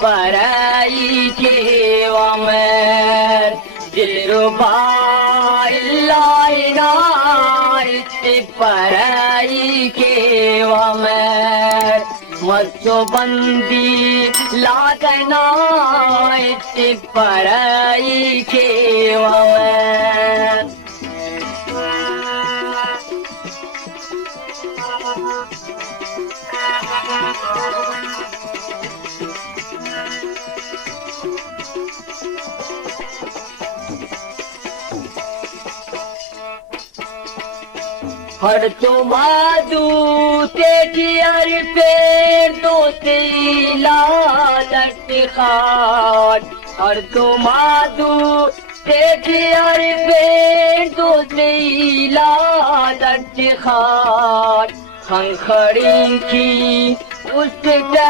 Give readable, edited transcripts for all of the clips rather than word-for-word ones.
Parayi kevamer dilruba illaina parayi kevamer masobandi lagana parayi kevamer हर तुम्हादू तेरी हर पेड़ दोस्ती लालट खाट हर तुम्हादू तेरी हर पेड़ दोस्ती लालट खाट खंखड़ी की उसका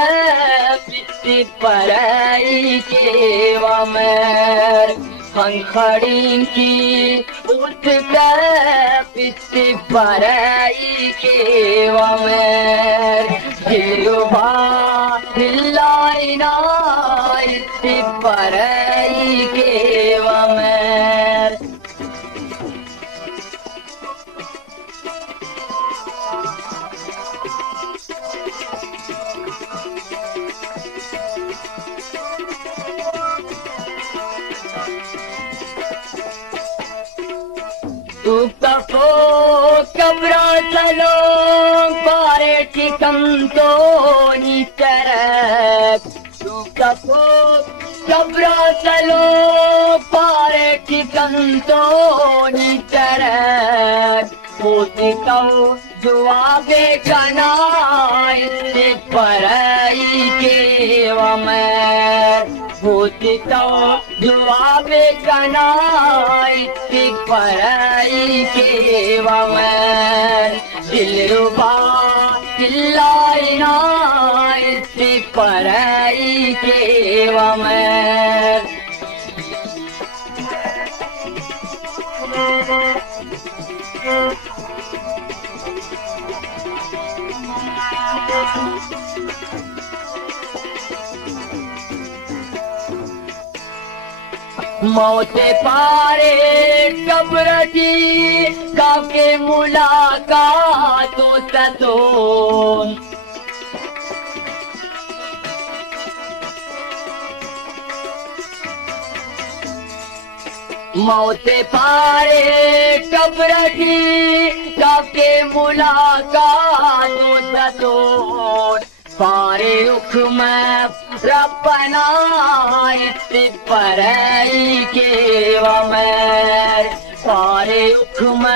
पिछे पराई केवाmer खंखड़ी की उसका पिछे पराई केवाmer दिलवा दिलाइना इससे पराई केवाmer तू कफो कब्रा चलो पारे चिकम तो निचरक तू कफो कब्रा चलो पारे चिकम तो निचरक होती तो जुआबे कनाई से पराई केवाmer होती तो जुआबे कनाई से पराई केवाmer दिलरुबा दिलाइना से पराई केवाmer मौते पारे कब्र की काके मुलाकातों सतों मौते पारे कब्र की काके मुलाकातों सतों पारे हुक्म रब्बना इससे पराई केवाmer पारे हुक्म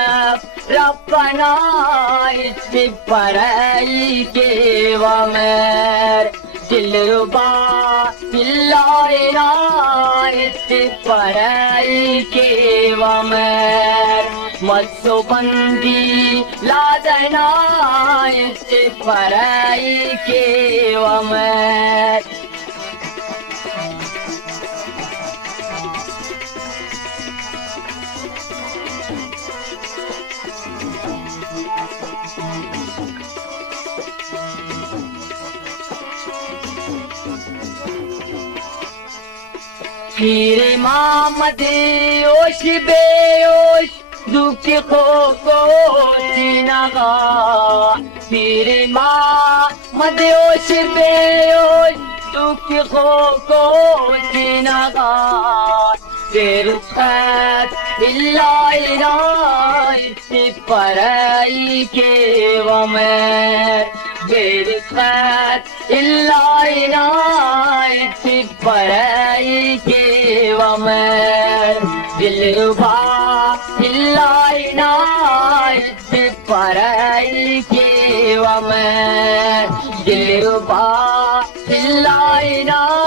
रब्बना इससे पराई केवाmer दिलरुबा दिलाइना इससे पराई केवाmer मत्सोबंदी लादना इससे पराई केवाmer पीरे मामदे ओश बेओश दुख को सीनागा पीरे मामदे ओश बेओश दुख को सीनागा तेरे साथ इल्लाइना इससे पराई केवाmer तेरे साथ इल्लाइना इससे पराई केवाmer दिलरुबा दिलाइना इससे पराई केवाmer दिलरुबा दिलाइना